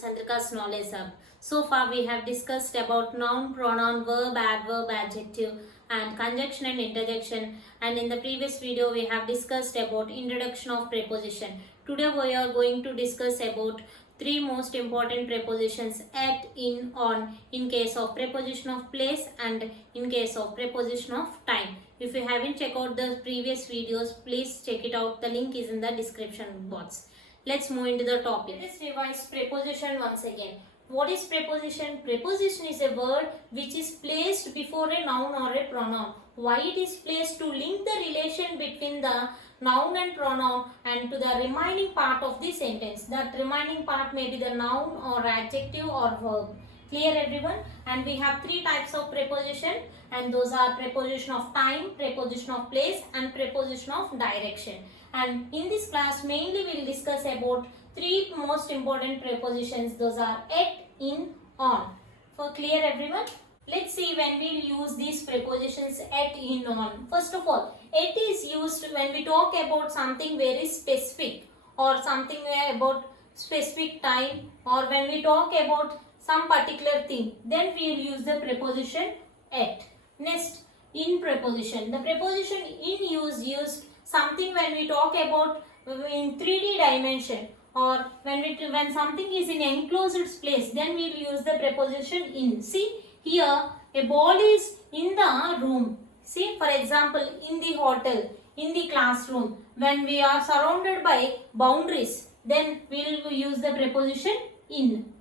Chandrika's Knowledge Hub. So far we have discussed about noun, pronoun, verb, adverb, adjective and conjunction and interjection, and in the previous video we have discussed about introduction of preposition. Today we are going to discuss about three most important prepositions: at, in, on, in case of preposition of place and in case of preposition of time. If you haven't checked out the previous videos, please check it out. The link is in the description box. Let's move into the topic. Let us revise preposition once again. What is preposition? Preposition is a word which is placed before a noun or a pronoun. Why it is placed? To link the relation between the noun and pronoun and to the remaining part of the sentence. That remaining part may be the noun or adjective or verb. Clear everyone? And we have three types of preposition, and those are preposition of time, preposition of place and preposition of direction. And in this class mainly we will discuss about three most important prepositions. Those are at, in, on. For clear everyone? Let's see when we will use these prepositions at, in, on. First of all, at is used when we talk about something very specific or something about specific time, or when we talk about some particular thing, then we will use the preposition at. Next, in preposition. The preposition in used something when we talk about in 3D dimension, or when something is in enclosed place, then we will use the preposition in. See here, a ball is in the room. See, for example, in the hotel, in the classroom, when we are surrounded by boundaries, then we will use the preposition in.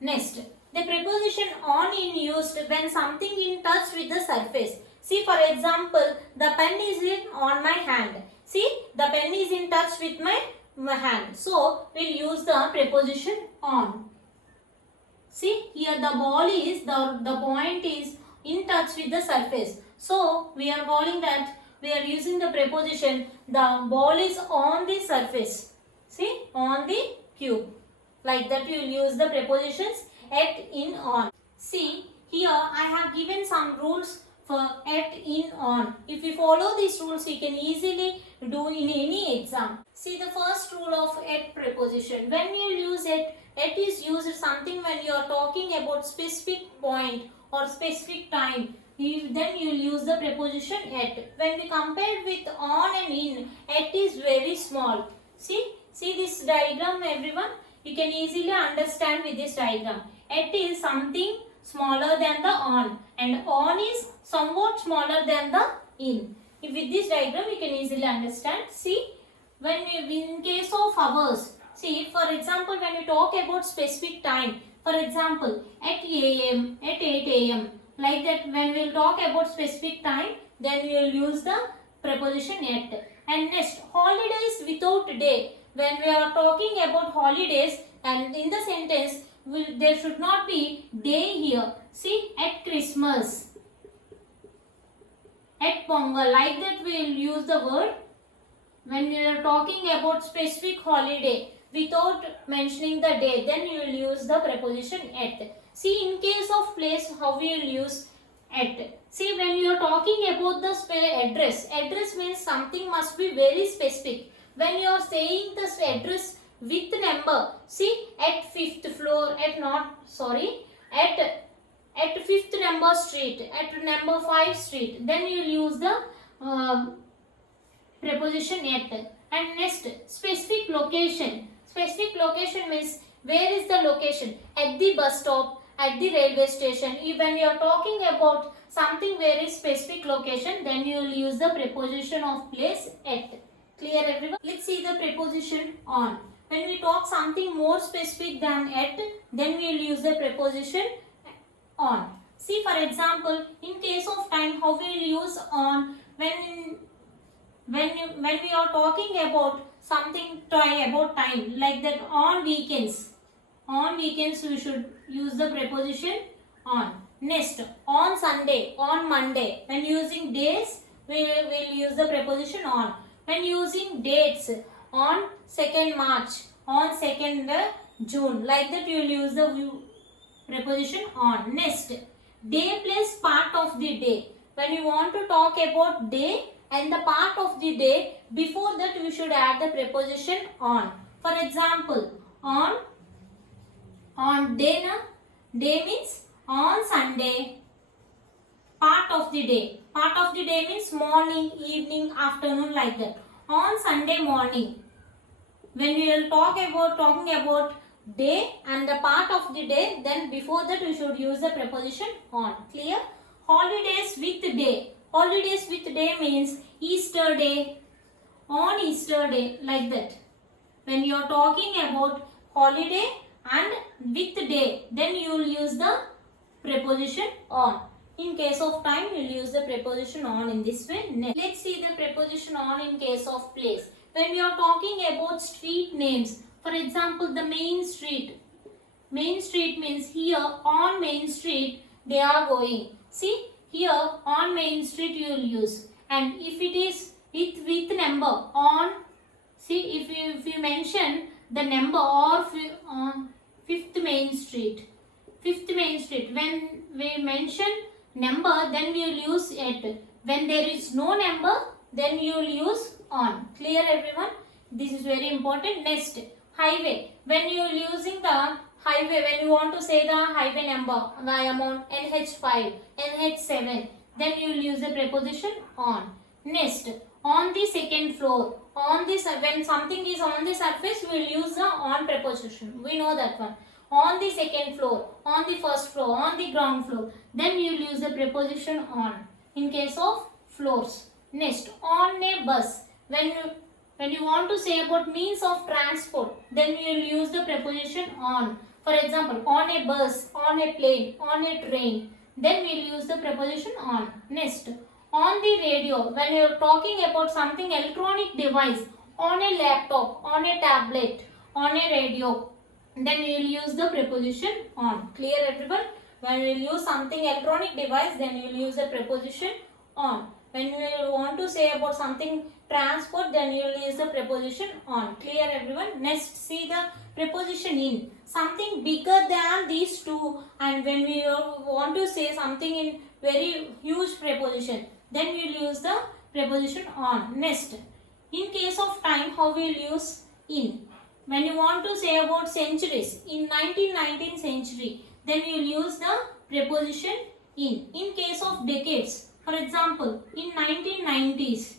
Next, the preposition on in used when something in touch with the surface. See, for example, the pen is on my hand. See, the pen is in touch with my hand. So, we will use the preposition on. See, here the ball is, the point is in touch with the surface. So, we are calling that, we are using the preposition, the ball is on the surface. See, on the cube. Like that we will use the prepositions at, in, on. See, here I have given some rules for at, in, on. If we follow these rules, we can easily do in any exam. See the first rule of at preposition. When you use at is used something when you are talking about specific point or specific time. Then you will use the preposition at. When we compare with on and in, at is very small. See this diagram everyone? You can easily understand with this diagram. At is something smaller than the on, and on is somewhat smaller than the in. With this diagram you can easily understand. See, when we, in case of hours, see for example when we talk about specific time, for example at AM, at 8 AM, like that when we will talk about specific time, then we will use the preposition at. And next, holidays without day. When we are talking about holidays and in the sentence, there should not be day here. See, at Christmas, at Pongal, like that we will use the word when we are talking about specific holiday without mentioning the day, then you will use the preposition at. See, in case of place, how we will use at. See, when you are talking about the address, address means something must be very specific. When you are saying the address with number, see at 5th floor, at 5th number street, at number 5 street, then you will use the preposition at. And next, specific location. Specific location means where is the location? At the bus stop, at the railway station. When you are talking about something very specific location, then you will use the preposition of place at. Clear everyone? Let's see the preposition on. When we talk something more specific than at, then we will use the preposition on. See for example, in case of time, how we will use on when we are talking about something about time, like that on weekends. On weekends we should use the preposition on. Next, on Sunday, on Monday. When using days, we will use the preposition on. When using dates, on 2nd March, on 2nd June, like that you will use the preposition on. Next, day plus part of the day. When you want to talk about day and the part of the day, before that we should add the preposition on. For example, on day na, day means on Sunday. Part of the day means morning, evening, afternoon, like that. On Sunday morning, when we will talking about day and the part of the day, then before that we should use the preposition on. Clear? Holidays with day means Easter day, on Easter day, like that. When you are talking about holiday and with day, then you will use the preposition on. In case of time, you will use the preposition on in this way. Next, let's see the preposition on in case of place. When we are talking about street names, for example, the main street. Main street means here on Main Street they are going. See, here on Main Street you will use. And if it is with number on, see, if you mention the number or fifth Main Street. When we mention number, then we will use it. When there is no number, then you will use on. Clear everyone? This is very important. Next, highway. When you are using the highway, when you want to say the highway number, the amount NH5, NH7, then you will use the preposition on. Next, on the second floor. When something is on the surface, we will use the on preposition. We know that one. On the second floor, on the first floor, on the ground floor, then you will use the preposition on in case of floors. Next, on a bus. When you want to say about means of transport, then you will use the preposition on. For example, on a bus, on a plane, on a train, then we will use the preposition on. Next, on the radio. When you are talking about something electronic device, on a laptop, on a tablet, on a radio, then we will use the preposition on. Clear everyone? When we will use something electronic device, then we will use the preposition on. When we want to say about something transport, then you will use the preposition on. Clear everyone? Next, see the preposition in. Something bigger than these two, and when we want to say something in very huge preposition, then we will use the preposition on. Next, in case of time, how we will use in. When you want to say about centuries, in 19th century, then you will use the preposition in. In case of decades, for example, in 1990s,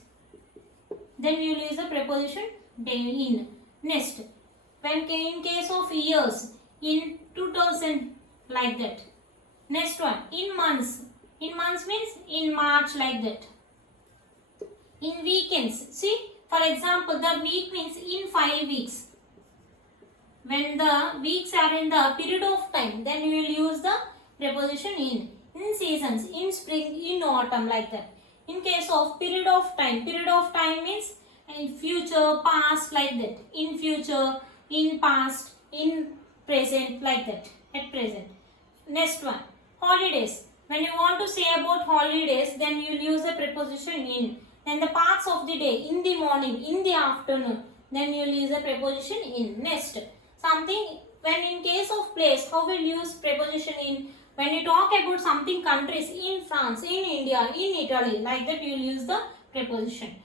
then you will use the preposition in. Next, when in case of years, in 2000, like that. Next one, in months. In months means in March, like that. In weekends, see, for example, the week means in 5 weeks. When the weeks are in the period of time, then we will use the preposition in. In seasons, in spring, in autumn, like that. In case of period of time means in future, past, like that. In future, in past, in present, like that. At present. Next one, holidays. When you want to say about holidays, then you will use the preposition in. Then the parts of the day, in the morning, in the afternoon, then you will use the preposition in. Next, something, when in case of place, how will you use preposition in? When you talk about something countries, in France, in India, in Italy, like that you will use the preposition.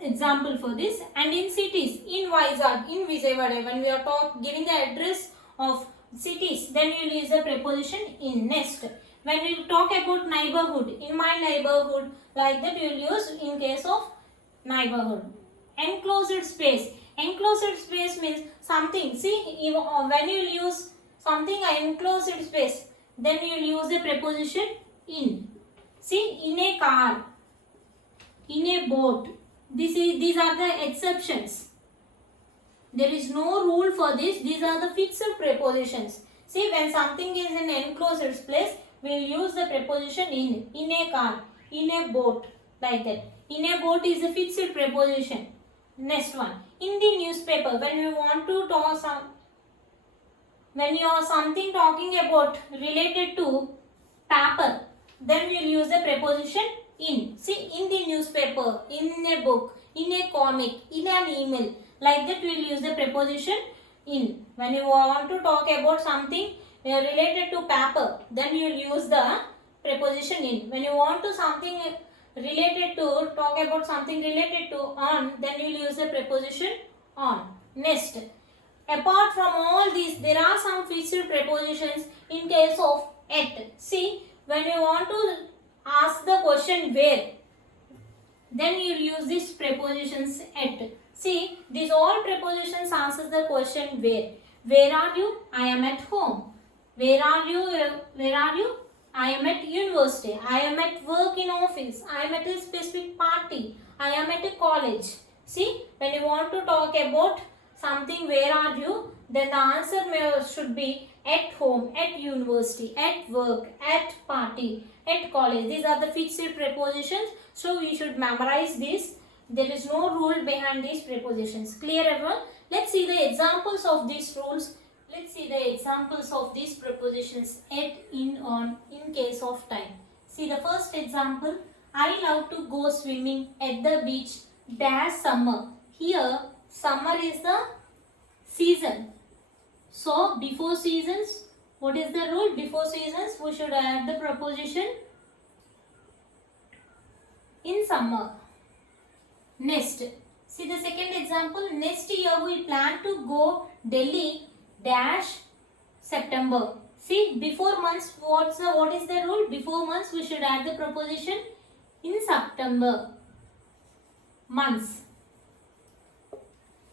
Example for this. And in cities, in Vizag, in Vijayawada, when we are giving the address of cities, then you will use the preposition in. Next, when we talk about neighborhood, in my neighborhood, like that you will use in case of neighborhood. Enclosed space. Enclosed space means something. See, when you will use something enclosed space, then you will use the preposition in. See, in a car, in a boat. These are the exceptions. There is no rule for this. These are the fixed prepositions. See, when something is in enclosed place, we will use the preposition in. In a car, in a boat, like that. In a boat is a fixed preposition. Next one, in the newspaper. When we want to talk when you are something talking about related to paper, then we will use the preposition in. See, in the newspaper, in a book, in a comic, in an email, like that we will use the preposition in. When you want to talk about something related to paper, then you will use the preposition in. When you want to something related to, talk about something related to on, then you will use the preposition on. Next, Apart from all these, there are some fixed prepositions in case of at. See, when you want to ask the question where, then you use these prepositions at. See, these all prepositions answers the question where. Where are you? I am at home. Where are you? Where are you? I am at university. I am at work in office. I am at a specific party. I am at a college. See, when you want to talk about something, where are you? Then the answer should be at home, at university, at work, at party, at college. These are the fixed prepositions. So we should memorize this. There is no rule behind these prepositions. Clear everyone? Let's see the examples of these rules. Let's see the examples of these prepositions at, in, on, in case of time. See the first example. I love to go swimming at the beach dash summer. Here summer is the season. So before seasons, what is the rule? Before seasons we should add the preposition in summer. Next, see the second example. Next year we plan to go Delhi dash September. See, before months, what is the rule? Before months we should add the preposition in September. Months.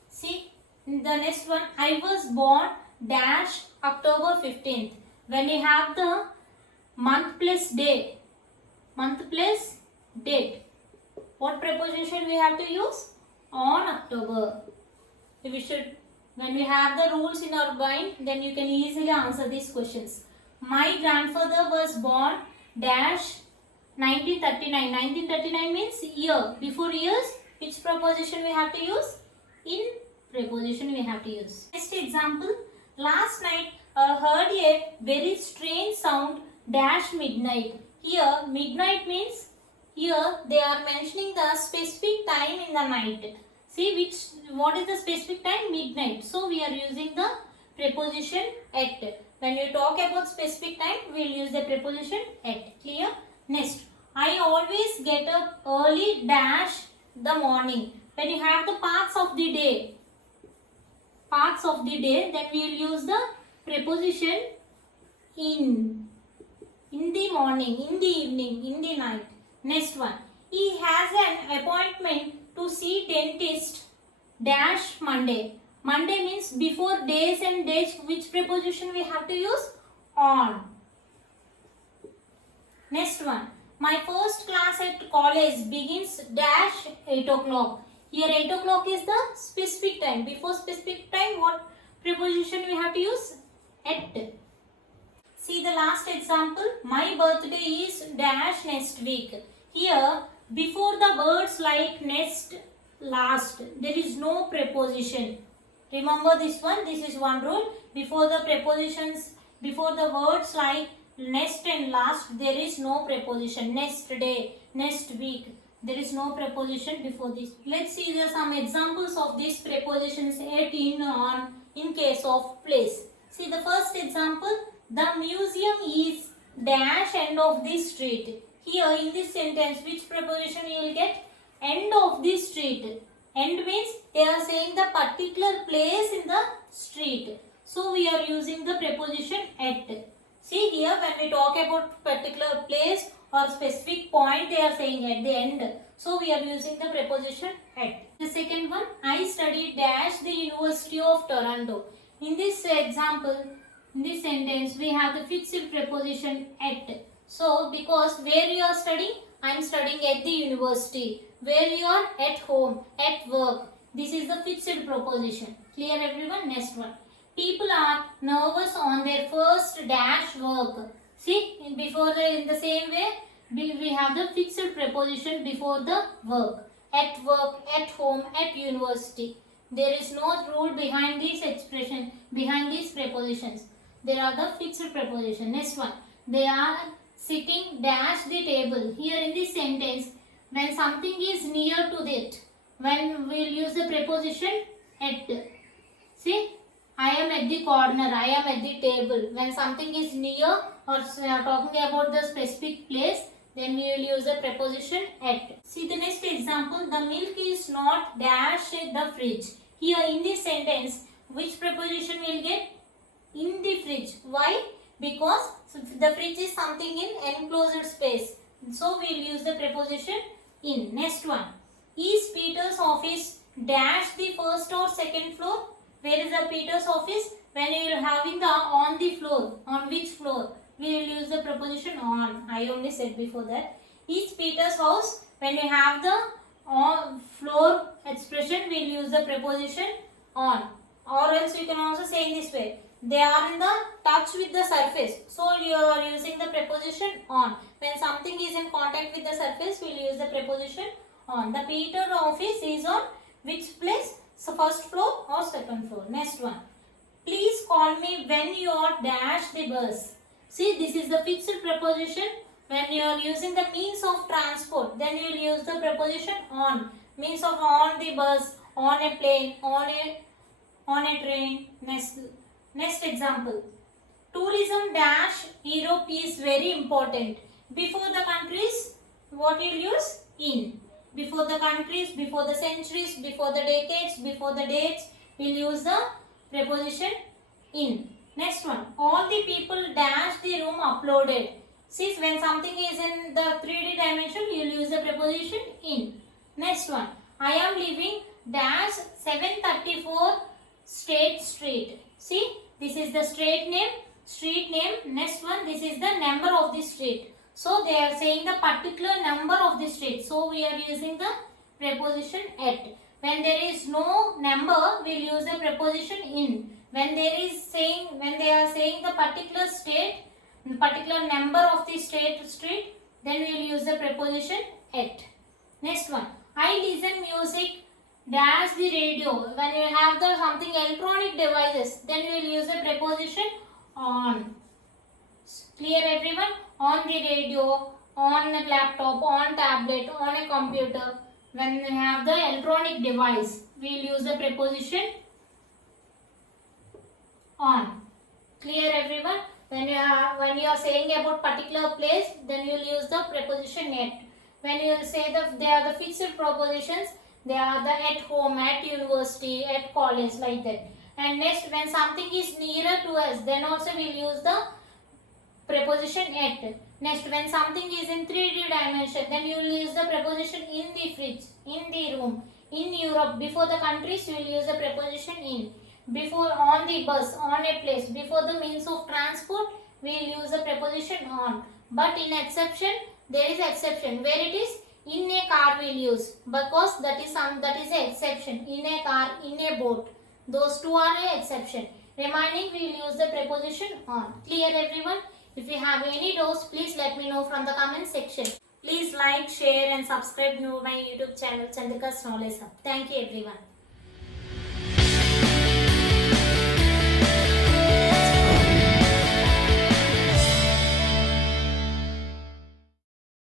See, the next one. I was born dash October 15th. When you have the month plus day, month plus date, what preposition we have to use? On October. We should, when we have the rules in our mind, then you can easily answer these questions. My grandfather was born dash 1939. 1939 means year. Before years, which preposition we have to use? In preposition we have to use. Next example. Last night I heard a very strange sound dash midnight. Here midnight means, here they are mentioning the specific time in the night. See what is the specific time? Midnight. So we are using the preposition at. When you talk about specific time, we will use the preposition at. Clear? Next, I always get up early dash the morning. When you have the parts of the day, then we will use the preposition in the morning, in the evening, in the night. Next one, he has an appointment to see dentist dash Monday. Monday means before days and days, which preposition we have to use? On. Next one, my first class at college begins dash 8 o'clock. Here 8 o'clock is the specific time. Before specific time, what preposition we have to use? At. See the last example. My birthday is dash next week. Here, before the words like next, last, there is no preposition. Remember this one. This is one rule. Before the prepositions, before the words like next and last, there is no preposition. Next day, next week, there is no preposition before this. Let's see there are some examples of these prepositions at, in, on, in case of place. See the first example. The museum is dash end of the street. Here in this sentence, which preposition you will get? End of the street. End means they are saying the particular place in the street. So we are using the preposition at. See here when we talk about particular place or specific point, they are saying at the end. So we are using the preposition at. The second one, I studied dash the University of Toronto. In this example, in this sentence, we have the fixed preposition at. So because where you are studying, I am studying at the university. Where you are? At home, at work. This is the fixed preposition. Clear everyone? Next one. People are nervous on their first dash work. See, in the same way, we have the fixed preposition before the work. At work, at home, at university. There is no rule behind this expression, behind these prepositions. There are the fixed preposition. Next one. They are sitting dash the table. Here in this sentence, when something is near to it, when we will use the preposition at. See, I am at the corner, I am at the table. When something is near or talking about the specific place, then we will use the preposition at. See the next example, the milk is not dash at the fridge. Here in this sentence, Which preposition we'll get? In the fridge. Why? Because the fridge is something in enclosed space. So we'll use the preposition in. Next one. Is Peter's office dash the first or second floor? Where is the Peter's office? When you are having the on the floor. On which floor? We will use the preposition on. I only said before that. Is Peter's house? When you have the on floor expression, we will use the preposition on. Or else you can also say in this way. They are in the touch with the surface. So you are using the preposition on. When something is in contact with the surface, we will use the preposition on. The Peter office is on which place? So first floor or second floor. Next one. Please call me when you are dash the bus. See, this is the fixed preposition. When you are using the means of transport, then you will use the preposition on. Means of on the bus, on a plane, on a train. Next example. Tourism dash Europe is very important. Before the countries, what you will use? In. Before the countries, before the centuries, before the decades, before the dates, we will use the preposition in. Next one. All the people dash the room uploaded. See, when something is in the 3D dimension, you will use the preposition in. Next one. I am living dash 734 State Street. See, this is the street name. Next one, this is the number of the street. So they are saying the particular number of the street. So we are using the preposition at. When there is no number, we will use the preposition in. When they are saying the particular state, particular number of the street, then we will use the preposition at. Next one. I listen music dash the radio. When you have the something electronic devices, then you will use the preposition on. Clear everyone? On the radio, on a laptop, on tablet, on a computer. When you have the electronic device, we will use the preposition on. Clear everyone? When you are saying about particular place, then you will use the preposition at. When you will say they are the fixed prepositions, they are the at home, at university, at college, like that. And next, when something is nearer to us, then also we will use the preposition at. Next, when something is in 3D dimension, then you will use the preposition in the fridge, in the room, in Europe. Before the countries, you will use the preposition in. Before on the bus, on a place, before the means of transport, we will use the preposition on. But in exception, there is exception. Where it is? In a car we will use. Because that is an exception. In a car, in a boat. Those two are an exception. Remaining, we will use the preposition on. Clear everyone? If you have any doubts, please let me know from the comment section. Please like, share and subscribe to my YouTube channel Chandrika's Knowledge Hub. Thank you everyone.